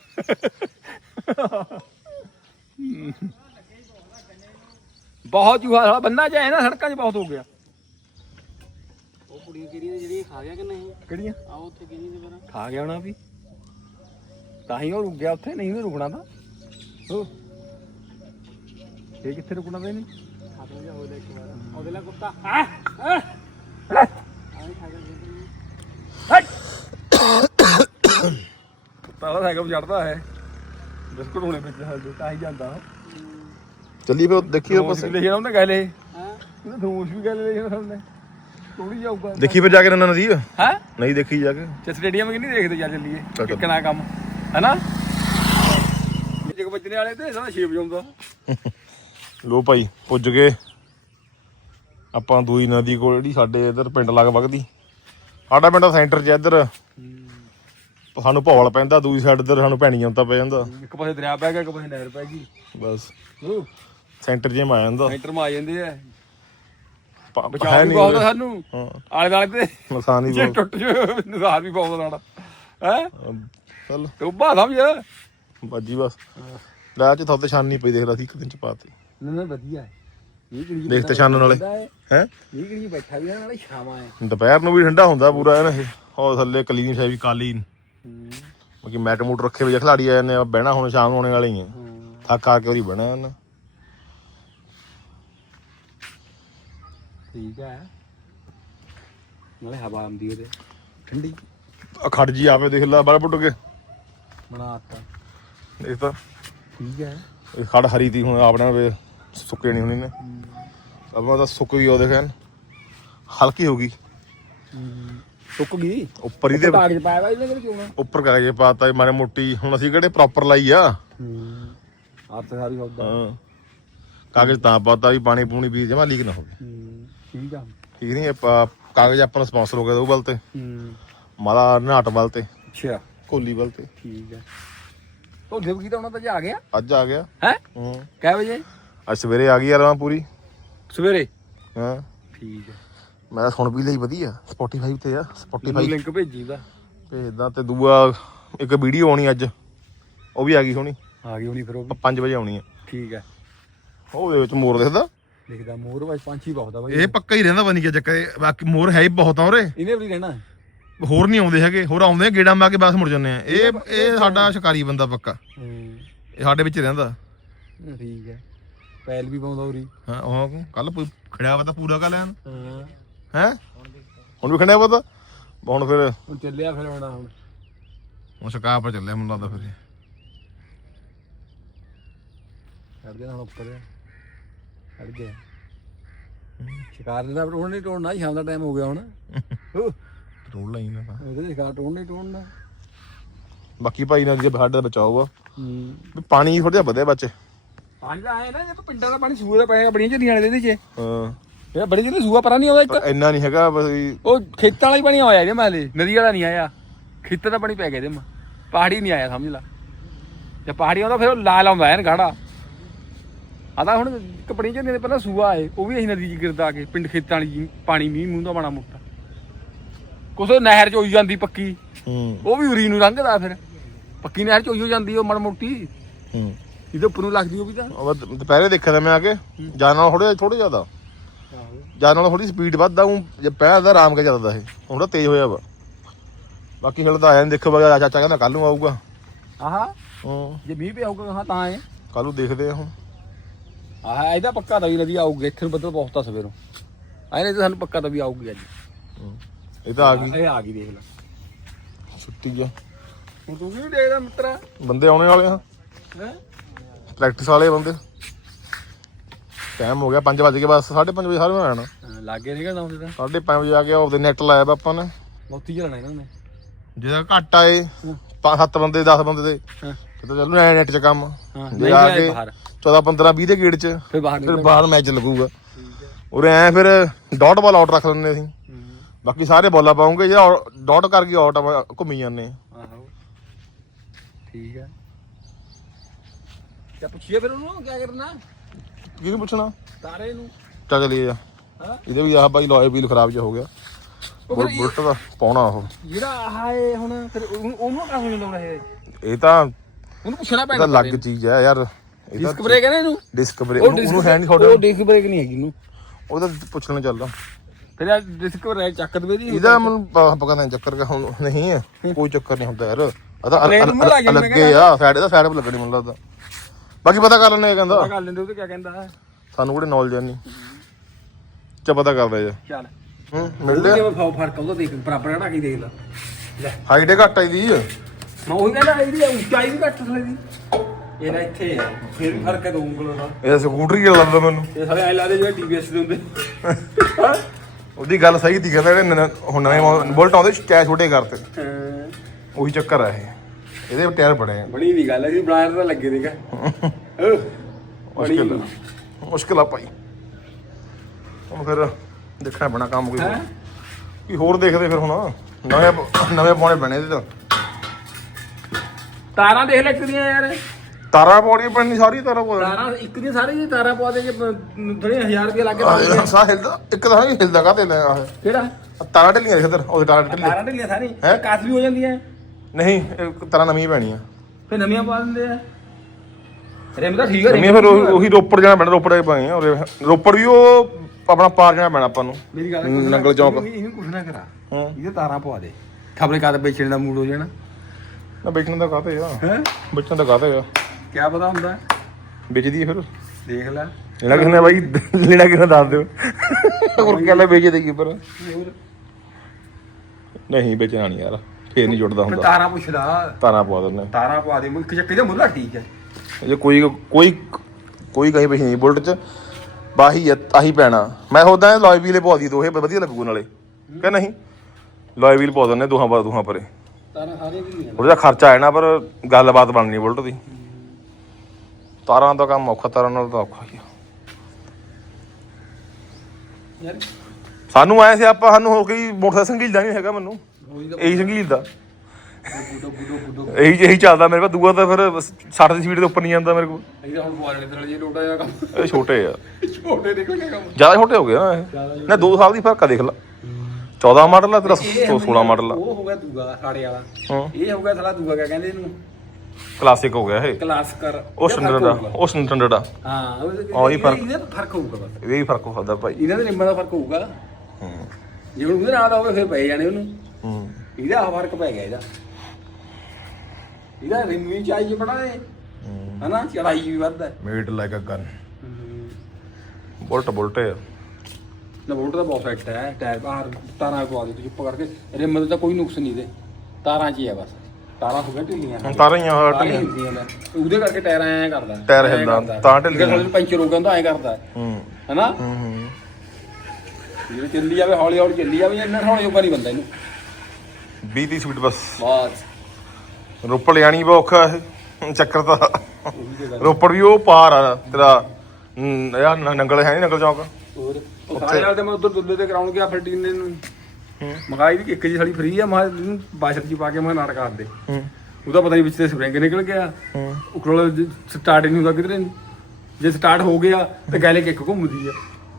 Speaker 2: ਬਹੁਤ ਚੂਹਾ ਸਾਲਾ ਬੰਨਾ ਜਾਏ ਨਾ ਸੜਕਾਂ 'ਚ ਬਹੁਤ ਹੋ ਗਿਆ
Speaker 3: ਉਹ ਕੁੜੀ ਕਿਹੜੀ ਨੇ ਜਿਹੜੀ ਖਾ ਗਿਆ ਕਿ ਨਹੀਂ
Speaker 2: ਕਿਹੜੀਆਂ
Speaker 3: ਆ ਉੱਥੇ ਕਿਹਦੀ ਨੇ ਬਰਾ
Speaker 2: ਖਾ ਗਿਆ ਹੋਣਾ ਵੀ ਤਾਂ ਹੀ ਉਹ ਰੁਕ ਗਿਆ ਉੱਥੇ ਨਹੀਂ ਵੀ ਰੁਕਣਾ ਤਾਂ ਹੋ ਇਹ ਕਿੱਥੇ ਰੁਕਣਾ ਤੇ ਨਹੀਂ
Speaker 3: ਖਾ ਗਿਆ ਉਹਦੇ ਇੱਕ ਵਾਰ ਉਹਦੇ ਲਾ ਕੁੱਤਾ ਹਾਂ ਹਾਂ ਆਈ ਖਾ ਗਿਆ
Speaker 2: ਕੁੱਤਾ ਦਾ ਸਾਈਕਲ ਚੜਦਾ ਹੈ ਬਿਸਕੁਟ ਹੋਣੇ ਵਿੱਚ ਹਲਦੇ ਤਾਂ ਹੀ ਜਾਂਦਾ
Speaker 1: ਚੱਲੀ ਫੇ ਦੇਖੀ ਉਹ
Speaker 2: ਬਸ
Speaker 1: ਪਾਸੇ
Speaker 2: ਲੈ ਜਾਣਾ ਉਹਨੇ ਗਏ ਲੈ
Speaker 3: ਹਾਂ
Speaker 2: ਉਹਨੇ ਦੋਸ਼ ਵੀ ਗੱਲ ਲੈ ਜਾਣਾ ਉਹਨੇ ਥੋੜੀ ਜਾਊਗਾ
Speaker 1: ਦੇਖੀ ਫਿਰ ਜਾ ਕੇ ਨੰਨਾ ਨਦੀ
Speaker 2: ਹੈ
Speaker 1: ਨਹੀਂ ਦੇਖੀ ਜਾ ਕੇ
Speaker 2: ਤੇ ਸਟੇਡੀਅਮ ਕਿ ਨਹੀਂ ਦੇਖਦੇ ਚੱਲ ਚੱਲੀਏ
Speaker 1: ਚੱਲ।
Speaker 2: ਕਿੱਕਣਾ ਕੰਮ ਹੈਨਾ ਜਗ ਵੱਜਣੇ ਵਾਲੇ ਤੇ ਸਾਡਾ ਛੇ ਵਜਾਉਂਦਾ
Speaker 1: ਲੋ ਭਾਈ ਪੁੱਜ ਗਏ ਆਪਾਂ ਦੂਈ ਨਦੀ ਕੋਲ ਜਿਹੜੀ ਸਾਡੇ ਇੱਧਰ ਪਿੰਡ ਲੱਗ ਵਗਦੀ ਸਾਡਾ ਪਿੰਡ ਸੈਂਟਰ 'ਚ ਇੱਧਰ ਸਾਨੂੰ ਭੌਲ ਪੈਂਦਾ ਦੂਜੀ ਸਾਈਡ ਇੱਧਰ ਸਾਨੂੰ ਭੈਣੀ ਆਉਂਦਾ ਪੈ ਜਾਂਦਾ
Speaker 2: ਇੱਕ ਪਾਸੇ ਦਰਿਆ ਪੈ ਗਿਆ ਇੱਕ ਪਾਸੇ ਨਹਿਰ ਪੈ ਗਈ
Speaker 1: ਬਸ
Speaker 2: ਉਹ
Speaker 1: ਸੈਂਟਰ 'ਚ ਆ ਜਾਂਦਾ
Speaker 2: ਸੈਂਟਰ ਮਾ ਆ ਜਾਂਦੇ ਆ
Speaker 1: ਪ-
Speaker 2: ਬਚਾਅ
Speaker 1: ਹੈ
Speaker 2: ਵੀ
Speaker 1: ਨਹੀਂ
Speaker 2: ਬਹੁਤ ਆ
Speaker 1: ਉਰੇ।
Speaker 2: ਸਾਨੂੰ
Speaker 1: ਹਾਂ
Speaker 2: ਆਲੇ ਦਾਲੇ ਤੇ
Speaker 1: ਨੁਕਸਾਨ ਹੀ
Speaker 2: ਜੇ
Speaker 1: ਬਹੁਤ
Speaker 2: ਟੁੱਟ ਜਾਵੇ ਨਜ਼ਾਰ ਵੀ ਬਹੁਤ ਲਾਣਾ ਹੈ
Speaker 1: ਚੱਲ
Speaker 2: ਟੋਬਾ ਸਮਝ
Speaker 1: ਬਾਜੀ ਬਸ ਲੈ ਚ ਥੋਤੇ ਛਾਨ ਨਹੀਂ ਪਈ ਦੇਖ ਲਾ ਸੀ ਇੱਕ ਦਿਨ ਚ ਪਾਤੀ
Speaker 2: ਨਾ ਨਾ ਵਧੀਆ ਹੈ ਇਹ ਕਿਹੜੀ
Speaker 1: ਦੇਖ ਤੇ ਛਾਨਣ ਵਾਲੇ ਹੈ
Speaker 2: ਇਹ ਕਿਹੜੀ ਬੈਠਾ ਵੀ ਨਾਲੇ ਛਾਵਾਂ ਹੈ
Speaker 1: ਦੁਪਹਿਰ ਨੂੰ ਵੀ ਠੰਡਾ ਹੁੰਦਾ ਪੂਰਾ ਇਹ ਉਹ ਥੱਲੇ ਕਲੀਨ ਸ਼ਾਈ ਵੀ ਕਾਲੀਨ ਬਾਕੀ ਮੈਟ ਮੂਟ ਰੱਖੇ ਵੀ ਖਿਲਾੜੀ ਆਏ ਨੇ ਬਹਿਣਾ ਹੁਣ ਸ਼ਾਮ ਨੂੰ ਆਉਣੇ ਵਾਲੇ ਹੀ ਆ ਥੱਕ ਆ ਕੇ ਉਹਦੀ ਬਹਿਣਾ ਉਹਨਾਂ
Speaker 2: ਠੀਕ ਹੈ ਨਾਲੇ ਹਵਾ ਆਉਂਦੀ ਉਹਦੇ ਠੰਡੀ
Speaker 1: ਖੜ ਜੀ ਆਪੇ ਦੇਖ ਲੈ ਬੜ ਪੁੱਟ ਕੇ
Speaker 2: ਬਣਾਤਾ
Speaker 1: ਦੇਖ ਤਾਂ
Speaker 2: ਠੀਕ ਹੈ
Speaker 1: ਇਹ ਖੜ ਹਰੀ ਤੀ ਹੁਣ ਆਪਣੇ ਵੇ ਸੁੱਕੇ ਨਹੀਂ ਹੋਣੀ ਨੇ ਅਬਾ ਤਾਂ ਸੁੱਕ ਗਈ ਉਹ ਦੇਖੈਨ ਹਲਕੀ ਹੋ ਗਈ
Speaker 2: ਸੁੱਕ ਗਈ
Speaker 1: ਉੱਪਰ ਇਹਦੇ
Speaker 2: ਕਾਗਜ਼ ਪਾਇਆ ਵਾ ਇਹਨੇ ਕਿਉਂ ਨਾ
Speaker 1: ਉੱਪਰ ਕਾਗਜ਼ ਪਾਤਾ ਮਾਰੇ ਮੋਟੀ ਹੁਣ ਅਸੀਂ ਕਿਹੜੇ ਪ੍ਰੋਪਰ ਲਾਈ ਆ
Speaker 2: ਹੂੰ ਆਪ ਤੇ ਸਾਰੀ ਹੁੰਦਾ
Speaker 1: ਹਾਂ ਕਾਗਜ਼ ਤਾਂ ਪਾਤਾ ਵੀ ਪਾਣੀ ਪੂਣੀ ਵੀ ਜਮਾ ਲੀਕ ਨਾ ਹੋਵੇ
Speaker 2: ਹੂੰ ਠੀਕ ਆ
Speaker 1: ਠੀਕ ਨਹੀਂ ਆਪਾਂ ਕਾਗਜ਼ ਆਪਾਂ ਨੂੰ ਸਪਾਂਸਰ ਹੋ ਗਿਆ ਉਹ ਵੱਲ ਤੇ
Speaker 2: ਹੂੰ
Speaker 1: ਮਾਲਾ ਨਾਟ ਵੱਲ ਤੇ
Speaker 2: ਅੱਛਾ
Speaker 1: ਕੋਲੀ ਵੱਲ ਤੇ
Speaker 2: ਠੀਕ ਹੈ ਉਹ ਦੇਵ ਕੀ ਤਾਂ ਉਹਨਾਂ ਤਾਂ ਆ ਗਿਆ
Speaker 1: ਅੱਜ ਆ ਗਿਆ
Speaker 2: ਹੈ
Speaker 1: ਹੂੰ
Speaker 2: ਕਿੰਨੇ ਵਜੇ
Speaker 1: ਅੱਜ ਸਵੇਰੇ ਆ ਗਈ ਯਾਰ ਮੈਂ ਪੂਰੀ
Speaker 2: ਸਵੇਰੇ
Speaker 1: ਹਾਂ
Speaker 2: ਠੀਕ ਹੈ
Speaker 1: ਮੈਂ ਸੁਣ ਵੀ ਲਈ ਵਧੀਆ ਸਪੋਟੀਫਾਈ ਤੇ ਆ ਸਪੋਟੀਫਾਈ
Speaker 2: ਲਿੰਕ ਭੇਜੀ ਦਾ
Speaker 1: ਭੇਜਦਾ ਤੇ ਦੂਆ ਇੱਕ ਵੀਡੀਓ ਆਉਣੀ ਅੱਜ ਉਹ ਵੀ ਆ ਗਈ ਹੋਣੀ
Speaker 2: ਆ ਗਈ ਹੋਣੀ ਫਿਰ ਉਹ ਵੀ
Speaker 1: ਪੰਜ ਵਜੇ ਆਉਣੀ ਆ
Speaker 2: ਠੀਕ ਹੈ
Speaker 1: ਉਹਦੇ ਵਿੱਚ ਮੋਰ ਦਿਖਦਾ
Speaker 2: ਲਿਖਦਾ ਮੋਰ ਵਾਜ ਪੰਛੀ ਬਹੁਤ ਆ ਬਾਈ
Speaker 1: ਇਹ ਪੱਕਾ ਹੀ ਰਹਿੰਦਾ ਬਣੀ ਕਿ ਚੱਕਰ ਬਾਕੀ ਮੋਰ ਹੈ ਹੀ ਬਹੁਤ ਆ ਉਰੇ
Speaker 2: ਇਹਨੇ ਵੀ ਰਹਿਣਾ
Speaker 1: ਹੋਰ ਨਹੀਂ ਆਉਂਦੇ ਹੈਗੇ ਹੋਰ ਆਉਂਦੇ ਆ ਗੇੜਾ ਮਾ ਕੇ ਬਸ ਮੁੜ ਜਾਂਦੇ ਆ ਇਹ ਇਹ ਸਾਡਾ ਸ਼ਿਕਾਰੀ ਬੰਦਾ ਪੱਕਾ
Speaker 2: ਹੂੰ
Speaker 1: ਇਹ ਸਾਡੇ ਵਿੱਚ ਹੀ ਰਹਿੰਦਾ
Speaker 2: ਠੀਕ ਹੈ ਪੈਲ ਵੀ ਪਾਉਂਦਾ ਉਰੀ
Speaker 1: ਹਾਂ ਉਹ ਕੱਲ ਖੜਿਆ ਵਾ ਤਾਂ ਪੂਰਾ ਕਾ ਲੈਣ
Speaker 2: ਹਾਂ
Speaker 1: ਹੈ ਹੁਣ ਵੀ ਖੜਿਆ ਵਾ ਤਾਂ ਹੁਣ ਫਿਰ
Speaker 2: ਹੁਣ ਚੱਲਿਆ ਫਿਰ ਆਉਣਾ ਹੁਣ
Speaker 1: ਹੁਣ ਸ਼ਿਕਾਰ ਪਰ ਚੱਲਿਆ ਮੈਨੂੰ ਲੱਗਦਾ ਫਿਰ
Speaker 2: ਛੱਡ ਗਿਆ ਹੁਣ ਉੱਪਰ ਛੱਡ ਗਿਆ ਸ਼ਿਕਾਰ ਦਾ ਟੋਣ ਨਹੀਂ ਟੋਣਨਾ ਸ਼ਾਮ ਦਾ ਟਾਈਮ ਹੋ ਗਿਆ ਹੁਣ
Speaker 1: ਰੋਲ ਲਾਈ ਨਾ ਤਾਂ
Speaker 2: ਉਹਦੇ ਸ਼ਿਕਾਰ ਟੋਣ ਨਹੀਂ ਟੋਣਨਾ
Speaker 1: ਬਾਕੀ ਭਾਈ ਨਾਲ ਜੇ ਸਾਡੇ ਦਾ ਬਚਾਓ ਆ
Speaker 2: ਹੂੰ
Speaker 1: ਵੀ ਪਾਣੀ ਥੋੜਾ ਜਿਹਾ ਵਧਿਆ ਬੱਚੇ
Speaker 2: ਪਾਣੀ ਦਾ ਆਏ ਨਾ ਜੇ ਤੂੰ ਪਿੰਡਾਂ ਦਾ ਪਾਣੀ ਸੂਏ ਦਾ ਪੈਗਾ ਬੜੀਆਂ ਝੱਲੀਆਂ ਵਾਲੇ ਦੇ ਇਹਦੇ ਚ
Speaker 1: ਹਾਂ
Speaker 2: ਇਹ ਬੜੀ ਜਿਹੜੀ ਸੂਆ ਪਰਾਂ ਨਹੀਂ ਆਉਂਦਾ ਇੱਕ
Speaker 1: ਪਰ ਇੰਨਾ ਨਹੀਂ ਹੈਗਾ ਬਸ ਵੀ
Speaker 2: ਉਹ ਖੇਤਾਂ ਵਾਲਾ ਹੀ ਪਾਣੀ ਆਇਆ ਜੇ ਮਾਲੇ ਨਦੀ ਵਾਲਾ ਨਹੀਂ ਆਇਆ ਖੇਤਾਂ ਦਾ ਪਾਣੀ ਪੈ ਗਿਆ ਇਹਦੇ ਮਾ ਪਹਾੜੀ ਨਹੀਂ ਆਇਆ ਸਮਝ ਲਾ ਜੇ ਪਹਾੜੀ ਆਉਂਦਾ ਫਿਰ ਉਹ ਲਾਲ ਆਉਂਦਾ ਐਨ ਗਾੜਾ ਆਦਾ ਹੁਣ ਕਪੜੀ ਝੱਲੀਆਂ ਦੇ ਪਹਿਲਾਂ ਸੂਆ ਆਏ ਉਹ ਵੀ ਅਸੀਂ ਨਦੀ ਚ ਗਿਰਦਾ ਆ ਕੇ ਪਿੰਡ ਖੇਤਾਂ ਵਾਲੀ ਪਾਣੀ ਮੀਂਹ ਮੂੰਹ ਦਾ ਮਾੜਾ ਮੋਟਾ ਕੁਛ ਨਹਿਰ ਚ ਹੋਈ ਜਾਂਦੀ ਪੱਕੀ
Speaker 1: ਹੂੰ
Speaker 2: ਉਹ ਵੀ ਉਰੀ ਨੂੰ ਲੰਘਦਾ ਫਿਰ ਪੱਕੀ ਨਹਿਰ ਚ ਹੋਈ ਹੋ ਜਾਂਦੀ ਉਹ ਮਾੜਾ ਮੋਟੀ
Speaker 1: ਹੂੰ
Speaker 2: ਇਹਦੇ ਉੱਪਰ ਨੂੰ ਲੱਗਦੀ ਉਹ ਵੀ ਤਾਂ
Speaker 1: ਉਹ ਦੁਪਹਿਰੇ ਦੇਖਿਆ ਤਾਂ ਮੈਂ ਆ ਕੇ ਜਾਨ ਨਾਲ ਥੋੜੇ ਥੋੜੇ ਜ਼ਿਆਦਾ ਜਾਨ ਨਾਲ ਥੋੜੀ ਸਪੀਡ ਵੱਧਦਾ ਹੂੰ ਜੇ ਪਹਿਲਾਂ ਤਾਂ ਆਰਾਮ ਕੇ ਚੱਲਦਾ ਇਹ ਹੁਣ ਤਾਂ ਤੇਜ਼ ਹੋਇਆ ਵਾ ਬਾਕੀ ਹਲ ਤਾਂ ਆਇਆ ਨਹੀਂ ਦੇਖੋ ਬਗਾ ਚਾਚਾ ਕਹਿੰਦਾ ਕੱਲ ਨੂੰ ਆਊਗਾ
Speaker 2: ਆਹਾ
Speaker 1: ਹਾਂ
Speaker 2: ਜੇ ਮੀਂਹ ਪਿਆ ਹੋਊਗਾ ਹਾਂ ਤਾਂ ਆਏ
Speaker 1: ਕੱਲ ਨੂੰ ਦੇਖਦੇ ਆ ਹੁਣ
Speaker 2: ਆਹ ਇਹਦਾ ਪੱਕਾ ਤਾਂ ਵੀ ਨਦੀ ਆਊਗੀ ਇੱਥੇ ਨੂੰ ਬੱਦਲ ਬਹੁਤ ਆ ਸਵੇਰੋਂ ਆਏ ਨਹੀਂ ਤਾਂ ਸਾਨੂੰ ਪੱਕਾ ਤਾਂ ਵੀ ਆਊਗੀ ਅੱਜ
Speaker 1: ਇਹ ਤਾਂ ਆ ਗਈ
Speaker 2: ਇਹ ਆ ਗਈ ਦੇਖ ਲੈ
Speaker 1: ਛੁੱਟੀ ਆ
Speaker 2: ਹੁਣ ਤੂੰ ਵੀ ਦੇਖਦਾ ਮਿੱਤਰਾ
Speaker 1: ਬੰਦੇ ਆਉਣੇ ਵਾਲੇ ਆ
Speaker 2: ਹੈ
Speaker 1: ਪ੍ਰੈਕਟਿਸ ਵਾਲੇ ਬੰਦੇ ਟਾਈਮ ਹੋ ਗਿਆ ਪੰਜ ਵਜੇ ਕੇ ਬਸ ਸਾਢੇ ਪੰਜ ਵਜੇ ਸਾਰੇ ਨੂੰ ਆਣਾ
Speaker 2: ਲਾਗੇ ਨਿਕਲਦਾ ਹੁੰਦੇ ਤਾਂ
Speaker 1: ਸਾਢੇ ਪੰਜ ਵਜੇ ਆ ਕੇ ਉਹਦੇ ਨੈਟ ਲਾਇਆ ਵਾ ਆਪਾਂ ਨੇ
Speaker 2: ਮੋਤੀ ਚਲਾਣਾ ਇਹਨਾਂ ਨੇ
Speaker 1: ਜਿਹਦਾ ਘੱਟ ਆਏ ਪੰਜ ਸੱਤ ਬੰਦੇ ਦਸ ਬੰਦੇ ਦੇ
Speaker 2: ਹਾਂ
Speaker 1: ਤੇ ਚੱਲੂ ਨੈਟ ਚ ਕੰਮ
Speaker 2: ਹਾਂ
Speaker 1: ਜੇ ਆ ਕੇ
Speaker 2: ਬਾਹਰ
Speaker 1: ਚੌਦਾਂ ਪੰਦਰਾਂ ਵੀਹ ਦੇ ਗੇੜ ਚ
Speaker 2: ਫਿਰ ਬਾਹਰ
Speaker 1: ਫਿਰ ਬਾਹਰ ਮੈਚ ਲੱਗੂਗਾ ਉਰੇ ਐ ਫਿਰ ਡਾਟ ਬਾਲ ਆਊਟ ਰੱਖ ਲੈਂਦੇ ਅਸੀਂ ਬਾਕੀ ਸਾਰੇ ਬੋਲਾਂ ਪਾਉਂਗੇ ਜਿਹੜਾ ਡਾਟ ਕਰ ਗਈ ਆਊਟ ਘੁੰਮੀ ਜਾਂਦੇ
Speaker 2: ਆਹੋ ਠੀਕ ਹੈ ਕਿਆ ਪੁੱਛੀਏ ਫਿਰ ਉਹਨੂੰ ਕਿਆ ਕਰਨਾ
Speaker 1: ਕਿਹਨੂੰ ਪੁੱਛਣਾ
Speaker 2: ਤਾਰੇ ਨੂੰ
Speaker 1: ਚੱਲ ਚਲੀਏ ਜਾ
Speaker 2: ਹਾਂ
Speaker 1: ਇਹਦੇ ਵੀ ਆਹ ਬਾਈ ਲੋਏ ਵੀਲ ਖਰਾਬ ਜਿਹਾ ਹੋ ਗਿਆ
Speaker 2: ਉਹ ਫਿਰ
Speaker 1: ਬੁਲਟ ਦਾ ਪਾਉਣਾ ਉਹ
Speaker 2: ਜਿਹੜਾ ਆਹ ਏ ਹੁਣ ਫਿਰ ਉਹਨੂੰ ਉਹਨੂੰ ਕਾਹ ਹੋ ਜਾਂਦਾ ਇਹ
Speaker 1: ਇਹ ਤਾਂ
Speaker 2: ਉਹਨੂੰ ਪੁੱਛਣਾ
Speaker 1: ਇਹ
Speaker 2: ਪੈਣਾ
Speaker 1: ਤਾਂ ਅਲੱਗ ਚੀਜ਼ ਹੈ ਯਾਰ ਇਹ ਤਾਂ
Speaker 2: ਡਿਸਕ ਬ੍ਰੇਕ ਹੈ ਨਾ ਇਹਨੂੰ
Speaker 1: ਡਿਸਕ ਬ੍ਰੇਕ ਉਹਨੂੰ ਹੈ ਨਹੀਂ ਤੁਹਾਡੇ
Speaker 2: ਉਹ ਡਿਸਕ ਬ੍ਰੇਕ ਨਹੀਂ ਹੈਗੀ ਇਹਨੂੰ
Speaker 1: ਉਹਦਾ ਪੁੱਛਣਾ ਚੱਲਦਾ
Speaker 2: ਫਿਰ ਇਹ ਡਿਸਕ ਬ੍ਰੇਕ ਚੱਕ ਦਵੇ ਦੀ
Speaker 1: ਇਹਦਾ ਮੈਨੂੰ ਪ- ਪਤਾ ਨਹੀਂ ਚੱਕਰ ਕਾ ਹੁਣ ਨਹੀਂ ਹੈ ਕੋਈ ਚੱਕਰ ਨਹੀਂ ਹੁੰਦਾ ਯਾਰ ਇਹ ਤਾਂ
Speaker 2: Plate ਨੂੰ ਲੱਗ ਜਾਂਦਾ
Speaker 1: ਲੱਗੇ ਆ ਸਾਈਡ ਦਾ ਸਾਈਡ 'ਤੇ ਲੱਗਣੀ ਮੈਨੂੰ ਲੱਗਦਾ ਬਾਕੀ ਪਤਾ ਕਰ ਲੈਣੇ ਕਹਿੰਦਾ
Speaker 2: ਪਤਾ ਕਰ ਲੈਂਦੇ ਉਹ ਤੇ ਕਿਆ ਕਹਿੰਦਾ
Speaker 1: ਸਾਨੂੰ ਕਿਹੜੇ ਨੌਲੇਜ ਨਹੀਂ ਚ ਪਤਾ ਕਰਦੇ ਜਾ
Speaker 2: ਚੱਲ
Speaker 1: ਹੂੰ ਮਿਲਦੇ
Speaker 2: ਕਿਵੇਂ ਫਾਉ ਫਰਕ ਉਹਦਾ ਦੇਖ ਬਰਾਬਰ ਹਟਾ ਕੇ ਦੇਖ ਲੈ ਲੈ
Speaker 1: ਹਾਈਟ ਘੱਟ ਆਈ ਦੀ
Speaker 2: ਮੈਂ ਉਹੀ ਕਹਿੰਦਾ ਇਹਦੀ ਉਚਾਈ ਵੀ ਘੱਟ ਥਲੇ ਦੀ ਇਹਦਾ ਇੱਥੇ ਆ ਫਿਰ ਵੀ ਫਰਕ ਹੈ ਦੋ ਉਂਗਲਾਂ ਦਾ
Speaker 1: ਇਹ ਸਕੂਟਰ ਹੀ ਲੱਗਦਾ ਮੈਨੂੰ
Speaker 2: ਇਹ ਸਾਰੇ ਐ ਲੱਗਦੇ ਜਿਹੜੇ ਟੀਵੀਐਸ ਦੇ ਹੁੰਦੇ
Speaker 1: ਉਹਦੀ ਗੱਲ ਸਹੀ ਸੀ ਕਹਿੰਦਾ ਜਿਹੜੇ ਨ- ਹੁਣ ਨਵੇਂ ਬੁਲਟ ਆਉਂਦੇ ਕੈ ਛੋਟੇ ਕਰਤੇ
Speaker 2: ਹਾਂ
Speaker 1: ਉਹੀ ਚੱਕਰ ਆ ਇਹ ਇਹਦੇ ਟਾਇਰ ਬੜੇ ਆ
Speaker 2: ਬੜੀ ਨਹੀਂ ਗੱਲ ਹੈ ਜੀ ਬਲਾਇਰ ਤਾਂ ਲੱਗੇ ਦੇਗਾ
Speaker 1: ਮੁਸ਼ਕਿਲ ਆ ਮੁਸ਼ਕਿਲ ਆ ਭਾਈ ਹੁਣ ਫਿਰ ਦੇਖਣਾ ਪੈਣਾ ਕੰਮ ਕੋਈ
Speaker 2: ਹੈਂ?
Speaker 1: ਕੀ ਹੋਰ ਦੇਖਦੇ ਫਿਰ ਹੁਣ ਨਵੇਂ ਨਵੇਂ ਪਾਉਣੇ ਪੈਣੇ ਇਹਦੇ ਤਾਂ
Speaker 2: ਤਾਰਾਂ ਦੇਖ ਲੈ ਇੱਕ ਦੀਆਂ ਯਾਰ
Speaker 1: ਤਾਰਾਂ ਪਾਉਣੀਆਂ ਪੈਣੀ ਸਾਰੀ ਤਾਰਾਂ ਪਾਉਣੀ
Speaker 2: ਤਾਰਾਂ ਇੱਕ ਦੀਆਂ ਸਾਰੀ ਤਾਰਾਂ ਪਵਾ ਦੇ ਜੇ ਥੋੜੀ ਹਜ਼ਾਰ ਰੁਪਏ ਲੱਗ ਗਿਆ
Speaker 1: ਸਾਹ ਹਿਲਦਾ ਇੱਕ ਤਾਂ ਹੀ ਹਿਲਦਾ ਕਾਤੇ ਲੈ ਆਹ
Speaker 2: ਕਿਹੜਾ
Speaker 1: ਤਾਰਾਂ ਢਿੱਲੀਆਂ ਇਧਰ ਉਹਦੇ ਤਾਰਾਂ ਢਿੱਲੀਆਂ
Speaker 2: ਤਾਰਾਂ ਢਿੱਲੀਆਂ ਸਾਰੀ
Speaker 1: ਹੈਂ?
Speaker 2: ਕਾਸ ਵੀ ਹੋ ਜਾਂਦੀਆਂ
Speaker 1: ਨਹੀਂ ਇੱਕ ਤਾਰਾਂ ਨਵੀਆਂ ਪੈਣੀਆਂ
Speaker 2: ਫਿਰ ਨਵੀਆਂ ਪਾ ਦਿੰਦੇ ਆ ਰਿਮ ਤਾਂ ਠੀਕ ਹੈ
Speaker 1: ਨਵੀਆਂ ਫਿਰ ਉਹੀ ਉਹੀ ਰੋਪੜ ਜਾਣਾ ਪੈਣਾ ਰੋਪੜ ਪਾਈਆਂ ਔਰ ਰੋਪੜ ਵੀ ਉਹ ਆਪਣਾ ਪਾਰ ਜਾਣਾ ਪੈਣਾ ਆਪਾਂ ਨੂੰ
Speaker 2: ਮੇਰੀ ਗੱਲ
Speaker 1: ਨੰਗਲ ਚੌਕ
Speaker 2: ਇਹਨੂੰ ਕੁਛ ਨਾ ਕਰਾ
Speaker 1: ਹਾਂ
Speaker 2: ਇਹਦੇ ਤਾਰਾਂ ਪਵਾ ਦੇ ਖਬਰੇ ਕਦ ਵੇਚਣ ਦਾ ਮੂਡ ਹੋ ਜਾਣਾ
Speaker 1: ਨਾ ਵੇਚਣ ਦਾ ਕਾਤੇ ਆ
Speaker 2: ਹੈ
Speaker 1: ਵੇਚਣ ਦਾ ਕਾਤੇ ਆ
Speaker 2: ਕਿਆ ਪਤਾ ਹੁੰਦਾ
Speaker 1: ਵੇਚਦੀ ਫਿਰ
Speaker 2: ਦੇਖ ਲੈ
Speaker 1: ਲੈਣਾ ਕਿੰਨਾ ਬਾਈ ਲੈਣਾ ਕਿੰਨਾ ਦੱਸ ਦਿਓ ਹੋਰ ਕਹਿੰਦਾ ਵੇਚ ਦੇਗੀ ਪਰ
Speaker 2: ਹੋਰ
Speaker 1: ਨਹੀਂ ਵੇਚਣਾ ਨਹੀਂ ਯਾਰ ਫੇਰ ਨਹੀਂ ਜੁੜਦਾ
Speaker 2: ਫਿਰ
Speaker 1: ਹੁੰਦਾ
Speaker 2: ਤਾਰਾਂ ਪੁੱਛ ਲਾ
Speaker 1: ਤਾਰਾਂ ਪਵਾ ਦਿੰਦੇ
Speaker 2: ਤਾਰਾਂ ਪਵਾ ਦੇ ਇੱਕ ਚੱਕੇ ਦਾ ਮੁੱਲਾ ਠੀਕ ਹੈ
Speaker 1: ਜੇ ਕੋਈ ਕੋਈ ਕੋਈ ਕਹੀਂ ਪਈ ਨਹੀਂ ਬੁਲਟ ਚ ਬਾਹੀ ਆ, ਆਹੀ ਪੈਣਾ ਮੈਂ ਸੋਚਦਾ ਲੋਏ ਵੀਲੇ ਪਵਾ ਦੀ ਦੋਹੇ ਵਧੀਆ ਲੱਗੂ ਨਾਲੇ ਕਿ ਨਹੀਂ ਲੋਏ ਵੀਲ ਪਵਾ ਦਿੰਦੇ ਦੋਹਾਂ ਬਾਰ ਦੋਹਾਂ ਪਰੇ
Speaker 2: ਤਾਰਾਂ ਸਾਰੀਆਂ ਢਿੱਲੀਆਂ
Speaker 1: ਉਹਦਾ ਖਰਚਾ ਆਇਆ ਨਾ ਪਰ ਗੱਲਬਾਤ ਬਣਨੀ ਬੁਲਟ ਦੀ ਤਾਰਾਂ ਦਾ ਕੰਮ ਔਖਾ ਤਾਰਾਂ ਨਾਲ ਤਾਂ ਔਖਾ ਹੀ ਆ
Speaker 2: ਯਾਰ
Speaker 1: ਸਾਨੂੰ ਆਏ ਸੀ ਆਪਾਂ ਸਾਨੂੰ ਹੋ ਗਈ ਮੋਟਰਸਾਈਕਲ ਸੰਗੀਲਦਾ ਨਹੀਂ ਹੈਗਾ ਮੈਨੂੰ
Speaker 2: ਉਹੀ ਤਾਂ
Speaker 1: ਇਹੀ ਸੰਗੀਲਦਾ
Speaker 2: ਗੁੱਡੋ ਗੁੱਡੋ ਗੁੱਡੋ
Speaker 1: ਇਹੀ ਇਹੀ ਚੱਲਦਾ ਮੇਰੇ ਕੋਲ ਦੂਆ ਤਾਂ ਫਿਰ ਸੱਠ ਦੀ ਸਪੀਡ ਦੇ ਉੱਪਰ ਨਹੀਂ ਜਾਂਦਾ ਮੇਰੇ ਕੋਲ
Speaker 2: ਇਹਦਾ ਹੁਣ ਪਵਾ ਲੈਣੇ ਤੇ ਜੇ ਲੋਟਾ ਜਾ ਕੰਮ
Speaker 1: ਇਹ ਛੋਟੇ ਆ
Speaker 2: ਛੋਟੇ ਨਿਕਲ ਗਿਆ ਕੰਮ
Speaker 1: ਜ਼ਿਆਦਾ ਛੋਟੇ ਹੋ ਗਏ ਨਾ ਇਹ ਨਾ ਦੋ ਸਾਲ ਦੀ ਫਰਕ ਆ ਦੇਖ ਲਾ ਚੌਦਾਂ ਮਾਡਲ ਆ ਤੇਰਾ ਸੋਲਾਂ ਮਾਡਲ ਆ
Speaker 2: ਉਹ ਹੋ ਗਿਆ ਦੂਗਾ ਸਾੜੇ ਵਾਲਾ
Speaker 1: ਹਾਂ
Speaker 2: ਇਹ ਹੋ ਗਿਆ ਸਾਲਾ ਦੂਗਾ ਕਿਆ ਕਹਿੰਦੇ ਇਹਨੂੰ
Speaker 1: ਕਲਾਸਿਕ ਹੋ ਗਿਆ ਇਹ
Speaker 2: ਕਲਾਸ ਕਰ
Speaker 1: ਉਹ ਸਟੈਂਡਰਡ ਆ ਉਹ ਸਟੈਂਡਰਡ ਆ
Speaker 2: ਹਾਂ
Speaker 1: ਉਹੀ ਫਰਕ।
Speaker 2: ਇਹਦਾ ਤਾਂ ਫਰਕ ਹੋਊਗਾ ਬਸ
Speaker 1: ਇਹ ਵੀ ਫਰਕ ਹੋ ਸਕਦਾ ਭਾਈ
Speaker 2: ਇਹਨਾਂ ਦੇ ਨਿੰਮਾਂ ਦਾ ਫਰਕ ਹੋਊਗਾ
Speaker 1: ਹੂੰ
Speaker 2: ਜੇ ਹੁਣ ਉਹਦੇ ਨਾਲ ਦਾ ਹੋਵੇ ਫਿਰ ਪੈ ਜਾਣੇ ਉਹਨੂੰ
Speaker 1: ਹੂੰ
Speaker 2: ਇਹਦਾ ਆਹ ਫਰਕ ਪੈ ਗਿਆ ਇਹਦਾ ਇਹਦਾ ਰਿਮ ਵੀ ਚਾਹੀਏ ਬੜਾ ਹੈ ਹਨਾ ਚੜਾਈ ਵੀ ਵੱਧ ਹੈ
Speaker 1: made like a gun bullet bullet ਆ
Speaker 2: ਨਾ ਵੋਲਟ ਦਾ ਬਹੁਤ ਸੈੱਟ ਹੈ ਟਾਇਰ ਬਾਹਰ ਤਾਰਾਂ ਪਵਾ ਦੇ ਚੁੱਪ ਕਰਕੇ ਰਿਮ ਦਾ ਤਾਂ ਕੋਈ ਨੁਕਸ ਨਹੀਂ ਦੇ ਤਾਰਾਂ 'ਚ ਹੀ ਹੈ ਬਸ ਤਾਰਾਂ ਹੋ ਗਈਆਂ ਢਿੱਲੀਆਂ
Speaker 1: ਹੁਣ ਤਾਰਾਂ ਹੀ ਆ
Speaker 2: ਤਾਰਾਂ ਹੀ
Speaker 1: ਢਿੱਲੀਆਂ
Speaker 2: ਹੁੰਦੀਆਂ ਨੇ। ਉਹਦੇ ਕਰਕੇ ਟਾਇਰ ਐਂ ਕਰਦਾ
Speaker 1: ਟਾਇਰ
Speaker 2: ਐਂ
Speaker 1: ਹਿੱਲਦਾ,
Speaker 2: ਕਰਦਾ।
Speaker 1: ਤਾਂ ਢਿੱਲੀਆਂ।
Speaker 2: ਜਿਹੜਾ ਪੈਂਚਰ ਹੋ ਗਿਆ ਤਾਂ ਐਂ ਕਰਦਾ
Speaker 1: ਹੂੰ
Speaker 2: ਹਨਾ
Speaker 1: ਹੂੰ ਹੂੰ
Speaker 2: ਜੇ ਚੱਲੀ ਜਾਵੇ ਹੌਲੀ ਹੌਲੀ ਚੱਲੀ ਜਾਵੇ ਇੰਨਾ ਹੌਲੀ ਜੋਗਾ ਨਹੀਂ ਬੰਦਾ ਇਹਨੂੰ
Speaker 1: ਵੀਹ ਦੀ ਸਪੀਡ ਬਸ
Speaker 2: ਬਸ
Speaker 1: ਰੋਪੜ ਜਾਣੀ ਬਹੁਤ ਔਖਾ ਇਹ ਚੱਕਰ ਤਾਂ ਰੋਪੜ ਵੀ ਉਹ ਪਾਰ ਆ ਤੇਰਾ ਹਮ, ਯਾਰ ਨ- ਨੰਗਲ ਹੈ ਨਹੀਂ ਨੰਗਲ ਚੌਕ
Speaker 2: ਹੋਰ ਉਹ ਸਾਰੇ ਨਾਲ ਤੇ ਮੈਂ ਉਧਰ ਦੁੱਲੇ ਤੇ ਕਰਾਉਣ ਗਿਆ ਫਲਟੀਨ ਨੇ ਨੂੰ
Speaker 1: ਹੂੰ
Speaker 2: ਮਗਾਈ ਦੀ ਇੱਕ ਜੀ ਸਾਡੀ ਫ੍ਰੀ ਆ ਮੈਂ ਇਹਨੂੰ ਬਾਸ਼ਰ ਚ ਪਾ ਕੇ ਮੈਂ ਨਾਟਕ ਕਰਦੇ
Speaker 1: ਹੂੰ
Speaker 2: ਉਹਦਾ ਪਤਾ ਨਹੀਂ ਵਿੱਚ ਤੇ ਸਪਰਿੰਗ ਨਿਕਲ ਗਿਆ
Speaker 1: ਹੂੰ
Speaker 2: ਉਕਰੋਲ ਸਟਾਰਟ ਹੀ ਨਹੀਂ ਹੁੰਦਾ ਕਿਧਰੇ ਜੇ ਸਟਾਰਟ ਹੋ ਗਿਆ ਤੇ ਗੈਲੇ ਕਿੱਕ ਘੁੰਮਦੀ ਆ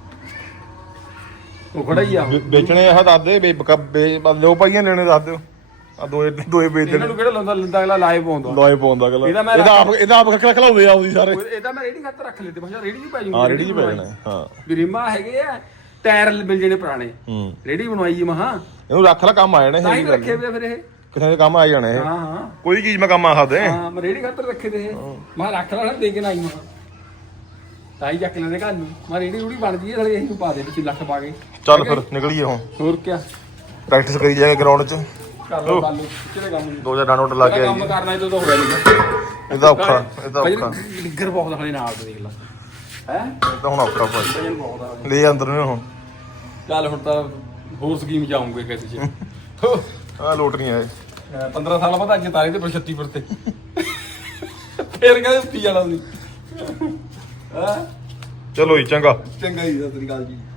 Speaker 2: ਉਹ ਖੜਾ ਹੀ ਆ ਉਹ।
Speaker 1: ਵੇ- ਵੇਚਣੇ ਆ ਦੱਸ ਦੇ ਵੇ ਲੋ ਪਾਈਆਂ ਲੈਣੇ ਦੱਸ ਦਿਓ ਆ ਦੋਏ ਦੋਏ ਵੇਚ
Speaker 2: ਇਹਨਾਂ ਨੂੰ ਕਿਹੜਾ ਲਾਉਂਦਾ ਲੰਦਾ ਅਗਲਾ ਲਾਈਵ ਪਾਉਂਦਾ
Speaker 1: ਲੋਏ ਪਾਉਂਦਾ ਗਲਾ
Speaker 2: ਇਹਦਾ ਮੈਂ
Speaker 1: ਇਹਦਾ ਆਪ ਇਹਦਾ ਆਪ ਖਖਲਾ ਖਲਾਉਂਦੇ ਆ ਉਹਦੀ ਸਾਰੇ
Speaker 2: ਇਹਦਾ ਮੈਂ ਰੇੜੀ ਖਾਤਰ ਰੱਖ ਲੈਤੇ ਮੈਂ ਰੇੜੀ ਚ ਪੈ ਜੂਗੀ
Speaker 1: ਹਾਂ ਰੇੜੀ ਚ ਪੈ ਜਾਣਾ ਹਾਂ
Speaker 2: ਵੀ ਰਿਮਾ ਹੈਗੇ ਆ ਟਾਇਰ ਮਿਲ ਜਣੇ ਪੁਰਾਣੇ
Speaker 1: ਹੂੰ
Speaker 2: ਰੇੜੀ ਬਣਵਾਈ ਮਹਾ
Speaker 1: ਇਹਨੂੰ ਰੱਖ ਲੈ ਕੰਮ ਆ ਜਾਣੇ
Speaker 2: ਤਾਂ ਹੀ
Speaker 1: ਇਹ
Speaker 2: ਤਾਂ ਰੱਖੇ ਵੇ ਫਿਰ ਇਹ
Speaker 1: ਕਿਸੇ ਦੇ ਕੰਮ ਆ ਜਾਣੇ ਇਹ
Speaker 2: ਹਾਂ ਹਾਂ
Speaker 1: ਕੋਈ ਚੀਜ਼ ਮੈਂ ਕੰਮ ਆ ਸਕਦੇ
Speaker 2: ਹਾਂ ਮੈਂ ਰੇੜੀ ਖਾਤਰ ਰੱਖੇ ਤੇ ਇਹ ਮੈਂ ਰੱਖ ਲਾ ਦੇ ਕੇ ਨਾ ਆਈ ਮਹਾ ਤਾਂ ਹੀ ਚੱਕ ਲੈਣੇ ਘਰ ਨੂੰ ਮੈਂ ਰੇੜੀ ਰੂੜੀ ਬਣ ਜੀਏ ਥਲੇ ਇਹਨੂੰ ਪਾ ਦੇ ਵਿੱਚ ਲੱਖ ਪਾ ਕੇ
Speaker 1: ਚੱਲ ਫਿਰ ਨਿਕਲੀਏ ਹੁਣ
Speaker 2: ਹੋਰ ਕੀ
Speaker 1: ਪ੍ਰੈਕਟਿਸ ਕਰੀ ਜਾਏਗਾ ਗਰਾਊਂਡ 'ਚ
Speaker 2: ਕਰ ਲਓ ਕਰ ਲਓ ਕਿਹੜੇ ਕੰਮ ਨੂੰ
Speaker 1: ਦੋ ਹਜ਼ਾਰ ਡਾਊਨਲੋਡ ਲਾ ਕੇ
Speaker 2: ਕੰਮ
Speaker 1: ਆਈਏ
Speaker 2: ਕਰਨਾ ਇਹ ਤਾਂ ਹੋਇਆ ਨਹੀਂ
Speaker 1: ਇਹਦਾ ਔਖਾ ਇਹਦਾ ਔਖਾ
Speaker 2: ਡਿੱਗਰ ਬਹੁਤ ਹਲੇ ਨਾਲ ਤੇ ਦੇਖ ਲਾ ਹੈ
Speaker 1: ਇਹ ਤਾਂ ਹੁਣ ਔਖਾ ਭਾਈ
Speaker 2: ਵਜਨ ਬਹੁਤ ਆ
Speaker 1: ਲੈ ਅੰਦਰ ਨੂੰ ਹੁਣ
Speaker 2: ਚੱਲ ਹੁਣ ਤਾਂ ਹੋਰ ਸਕੀਮ ਜਾਉਂਗੇ ਕਿਸੇ ਚ
Speaker 1: ਆ ਲੋਟ ਨਹੀਂ ਆਏ
Speaker 2: ਅਹ ਪੰਦਰਾਂ ਸਾਲ ਬਾਅਦ ਅੱਜ ਤਾਰੇ ਤੇ ਪਰ ਛੱਤੀ ਪਰ ਤੇ ਫੇਰ ਕਹਿੰਦੇ ਉੱਤੀ ਜਾਣਾ ਸੀ ਹਾਂ
Speaker 1: ਚਲੋ ਜੀ ਚੰਗਾ
Speaker 2: ਚੰਗਾ ਜੀ ਸਤਿ ਸ੍ਰੀ ਅਕਾਲ ਜੀ